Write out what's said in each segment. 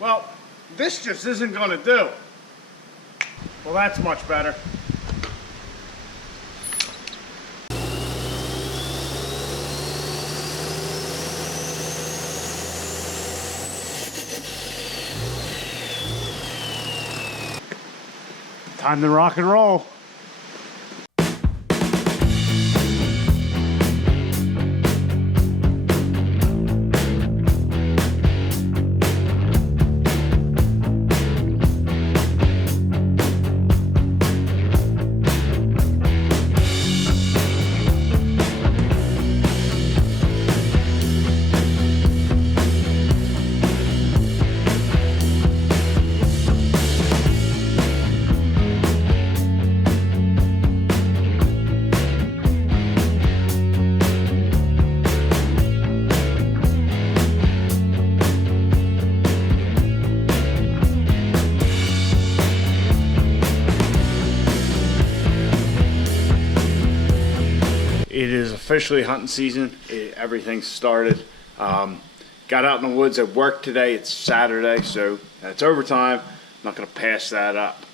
Well, this just isn't going to do. Well, that's much better. Time to rock and roll. It is officially hunting season. Everything started. Got out in the woods at work today. It's Saturday, so it's overtime. I'm not going to pass that up.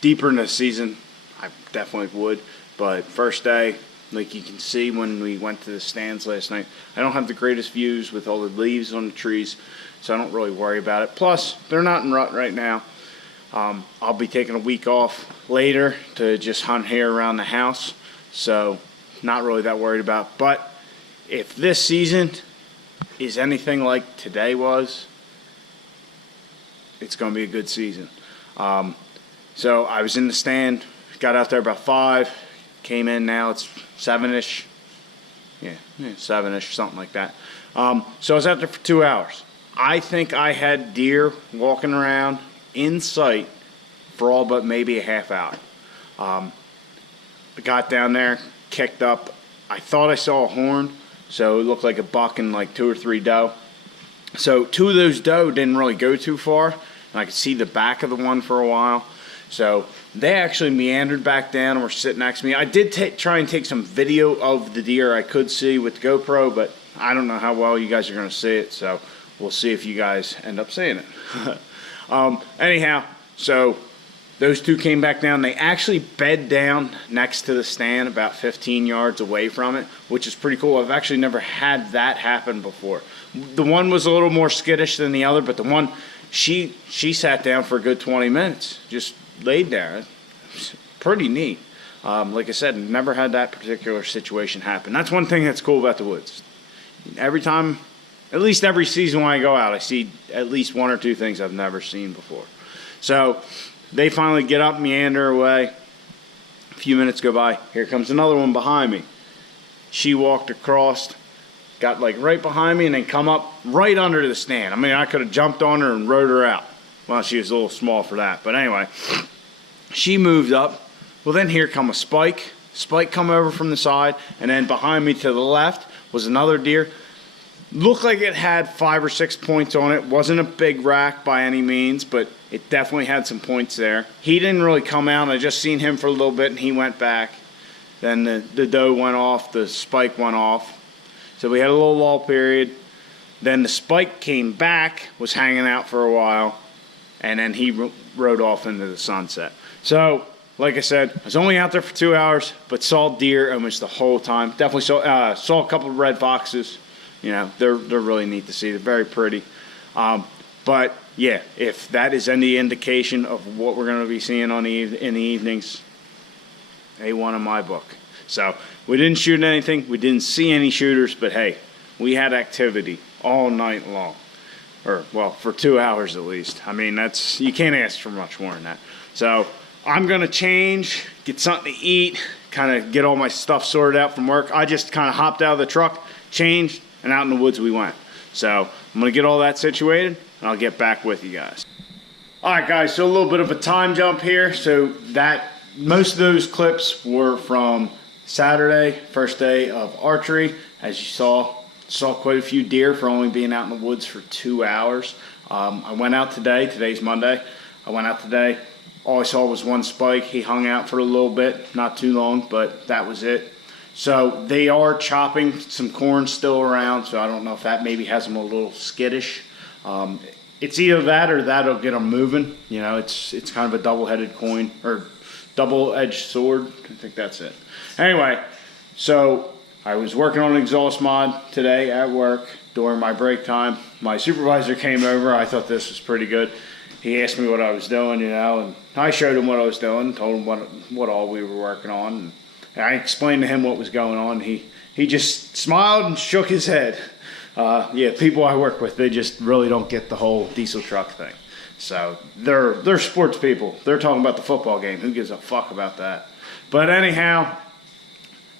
Deeper in the season, I definitely would. But first day, like you can see when we went to the stands last night, I don't have the greatest views with all the leaves on the trees, so I don't really worry about it. Plus, they're not in rut right now. I'll be taking a week off later to just hunt here around the house, so not really that worried about. But if this season is anything like today was, it's going to be a good season. So I was in the stand, got out there about 5, came in now, it's 7-ish. Yeah, 7-ish, something like that. So I was out there for 2 hours. I think I had deer walking around in sight for all but maybe a half hour. I got down there, kicked up. I thought I saw a horn, so it looked like a buck and like 2 or 3 doe. So 2 of those doe didn't really go too far, and I could see the back of the one for a while. So they actually meandered back down and were sitting next to me. I did try and take some video of the deer I could see with the GoPro, but I don't know how well you guys are going to see it, so we'll see if you guys end up seeing it. Anyhow, so those 2 came back down. They actually bed down next to the stand about 15 yards away from it, which is pretty cool. I've actually never had that happen before. The one was a little more skittish than the other, but the one, she sat down for a good 20 minutes, just laid there. It's pretty neat. Like I said, never had that particular situation happen. That's one thing that's cool about the woods. Every time, at least every season when I go out, I see at least 1 or 2 things I've never seen before. So they finally get up, meander away. A few minutes go by. Here comes another one behind me. She walked across, got like right behind me, and then come up right under the stand. I mean, I could have jumped on her and rode her out. Well, she was a little small for that. But anyway, she moved up. Well, then here come a spike. Spike come over from the side, and then behind me to the left was another deer. Looked like it had 5 or 6 points on it. Wasn't a big rack by any means, but it definitely had some points there. He didn't really come out. I just seen him for a little bit, and he went back. Then the doe went off. The spike went off. So we had a little lull period. Then the spike came back, was hanging out for a while, and then he rode off into the sunset. So, like I said, I was only out there for 2 hours, but saw deer almost the whole time. Definitely saw a couple of red foxes. You know, they're really neat to see. They're very pretty. But yeah, if that is any indication of what we're going to be seeing in the evenings, A1 in my book. So we didn't shoot anything. We didn't see any shooters, but hey, we had activity all night long. Or, well, for 2 hours at least. I mean, you can't ask for much more than that. So I'm going to change, get something to eat, kind of get all my stuff sorted out from work. I just kind of hopped out of the truck, changed, and out in the woods we went. So I'm going to get all that situated, and I'll get back with you guys. All right, guys, so a little bit of a time jump here. So most of those clips were from Saturday, first day of archery. As you saw quite a few deer for only being out in the woods for 2 hours. I went out today. Today's Monday. I went out today. All I saw was one spike. He hung out for a little bit, not too long, but that was it. So they are chopping some corn still around, so I don't know if that maybe has them a little skittish. it's either that or that'll get them moving. You know, it's kind of a double-headed coin, or double-edged sword. I think that's it. Anyway, so I was working on an exhaust mod today at work during my break time. My supervisor came over. I thought this was pretty good. He asked me what I was doing, you know, and I showed him what I was doing, told him what all we were working on, and I explained to him what was going on. He just smiled and shook his head. Yeah, people I work with, they just really don't get the whole diesel truck thing. So they're sports people. They're talking about the football game. Who gives a fuck about that? But anyhow,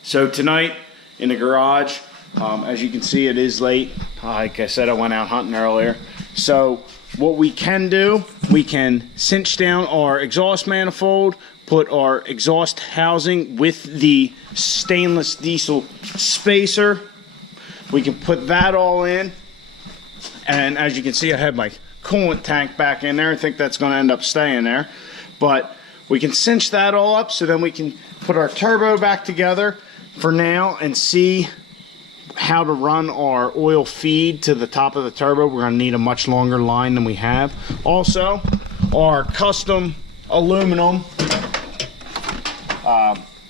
so tonight in the garage, as you can see, it is late. Like I said, I went out hunting earlier. So what we can do, we can cinch down our exhaust manifold, put our exhaust housing with the stainless diesel spacer. We can put that all in. And as you can see, I have my coolant tank back in there. I think that's going to end up staying there. But we can cinch that all up, so then we can put our turbo back together for now and see how to run our oil feed to the top of the turbo. We're going to need a much longer line than we have. Also, our custom aluminum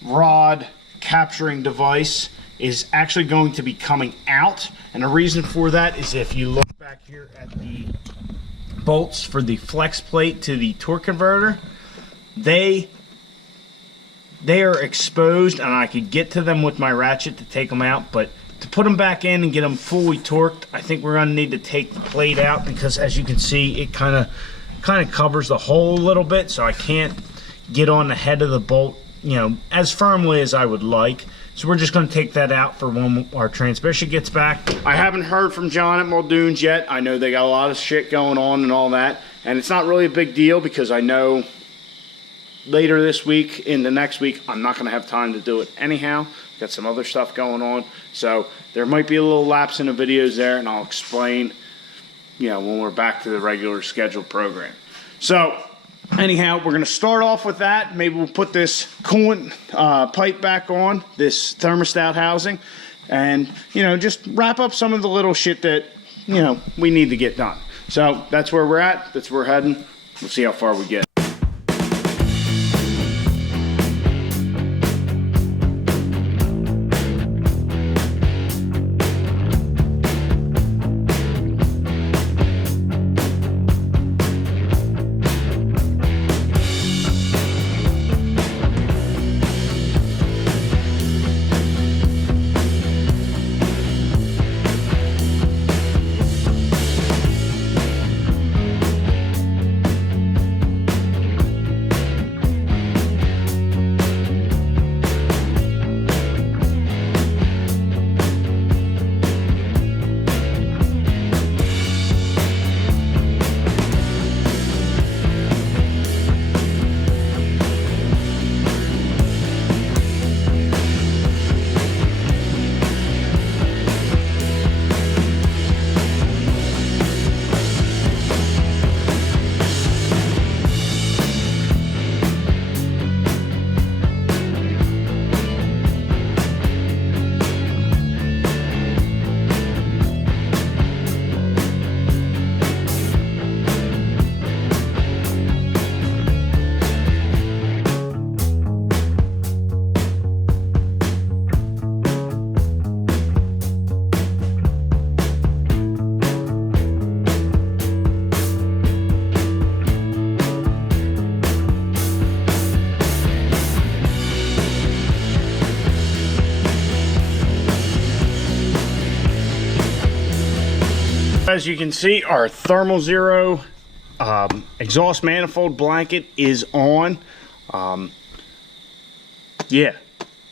rod capturing device is actually going to be coming out, and the reason for that is if you look back here at the bolts for the flex plate to the torque converter, they are exposed, and I could get to them with my ratchet to take them out, but to put them back in and get them fully torqued, I think we're going to need to take the plate out, because as you can see, it kind of covers the hole a little bit, so I can't get on the head of the bolt, you know, as firmly as I would like. So we're just going to take that out for when our transmission gets back. I haven't heard from John at Muldoon's yet. I know they got a lot of shit going on and all that, and it's not really a big deal, because I know later this week, into next week, I'm not going to have time to do it anyhow. Got some other stuff going on, so there might be a little lapse in the videos there, and I'll explain, you know, when we're back to the regular scheduled program. So anyhow, we're going to start off with that. Maybe we'll put this coolant pipe back on, this thermostat housing, and, you know, just wrap up some of the little shit that, you know, we need to get done. So that's where we're at. That's where we're heading. We'll see how far we get. As you can see, our Thermal Zero exhaust manifold blanket is on. Yeah,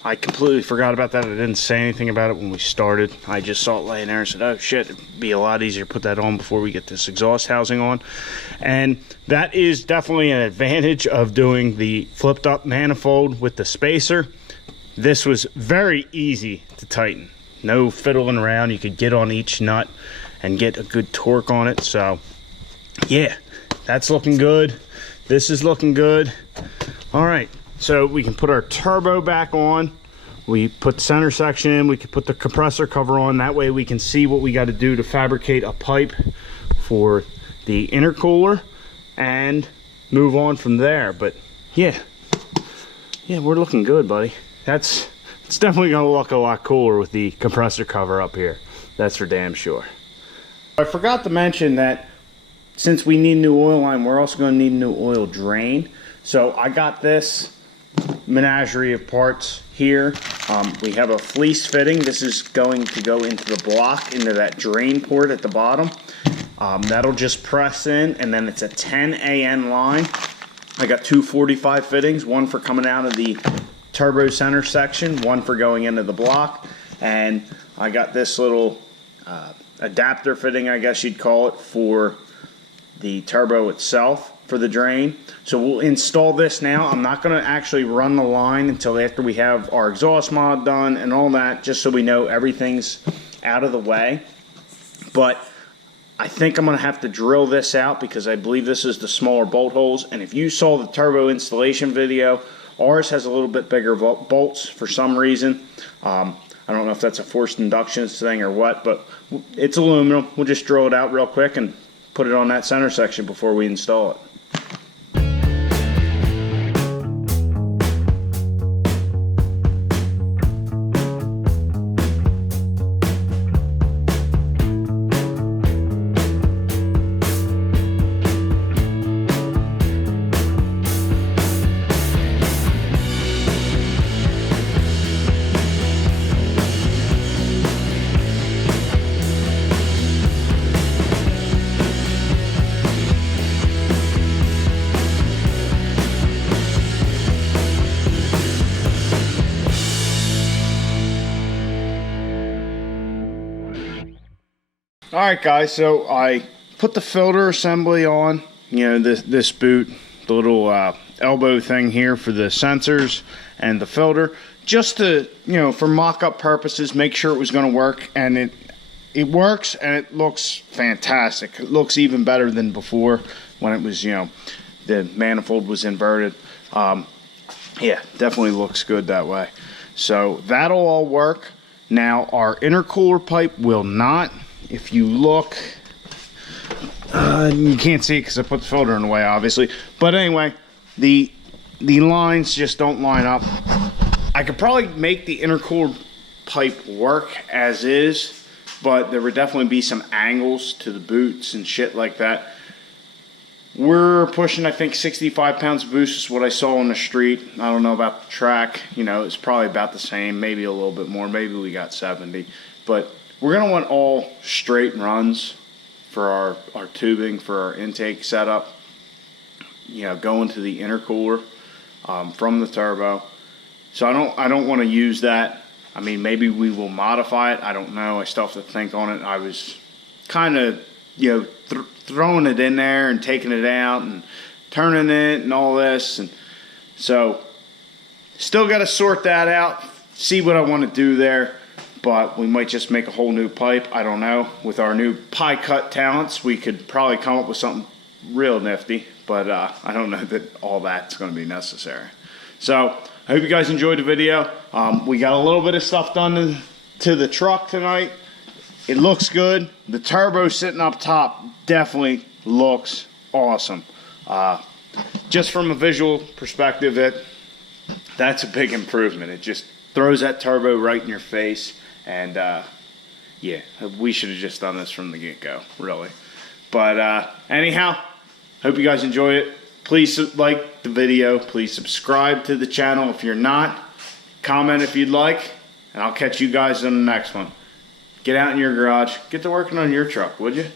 I completely forgot about that. I didn't say anything about it when we started. I just saw it laying there and said, oh shit, it'd be a lot easier to put that on before we get this exhaust housing on. And that is definitely an advantage of doing the flipped up manifold with the spacer. This was very easy to tighten. No fiddling around. You could get on each nut and get a good torque on it. So yeah, that's looking good. This is looking good. All right, so we can put our turbo back on. We put the center section in. We can put the compressor cover on. That way we can see what we got to do to fabricate a pipe for the intercooler and move on from there. But yeah, we're looking good, buddy. It's definitely gonna look a lot cooler with the compressor cover up here. That's for damn sure. I forgot to mention that since we need a new oil line, we're also gonna need a new oil drain. So I got this menagerie of parts here. We have a fleece fitting. This is going to go into the block, into that drain port at the bottom. That'll just press in, and then it's a 10 AN line. I got two 45 fittings, one for coming out of the turbo center section, one for going into the block, and I got this little adapter fitting, I guess you'd call it, for the turbo itself for the drain. So we'll install this now. I'm not going to actually run the line until after we have our exhaust mod done and all that, just so we know everything's out of the way. But I think I'm going to have to drill this out because I believe this is the smaller bolt holes. And if you saw the turbo installation video, ours has a little bit bigger bolts for some reason. I don't know if that's a forced induction thing or what, but it's aluminum. We'll just drill it out real quick and put it on that center section before we install it. Alright guys, so I put the filter assembly on, this boot, the little elbow thing here for the sensors and the filter, just to, for mock-up purposes, make sure it was going to work, and it works, and it looks fantastic. It looks even better than before when it was, the manifold was inverted. Yeah, definitely looks good that way. So that'll all work. Now our intercooler pipe will not. If you look, you can't see it because I put the filter in the way, obviously. But anyway, the lines just don't line up. I could probably make the intercooler pipe work as is, but there would definitely be some angles to the boots and shit like that. We're pushing, I think, 65 pounds of boost is what I saw on the street. I don't know about the track. It's probably about the same, maybe a little bit more. Maybe we got 70. But we're going to want all straight runs for our tubing, for our intake setup. Going to the intercooler from the turbo. So I don't want to use that. I mean, maybe we will modify it. I don't know. I still have to think on it. I was kind of, throwing it in there and taking it out and turning it and all this. And so still got to sort that out, see what I want to do there. But we might just make a whole new pipe. I don't know. With our new pie cut talents, we could probably come up with something real nifty. But I don't know that all that's going to be necessary. So I hope you guys enjoyed the video. We got a little bit of stuff done to the truck tonight. It looks good. The turbo sitting up top definitely looks awesome. Just from a visual perspective, that's a big improvement. It just throws that turbo right in your face. And yeah, we should have just done this from the get-go, really. But anyhow, hope you guys enjoy it. Please like the video. Please subscribe to the channel if you're not. Comment if you'd like. And I'll catch you guys on the next one. Get out in your garage. Get to working on your truck, would you?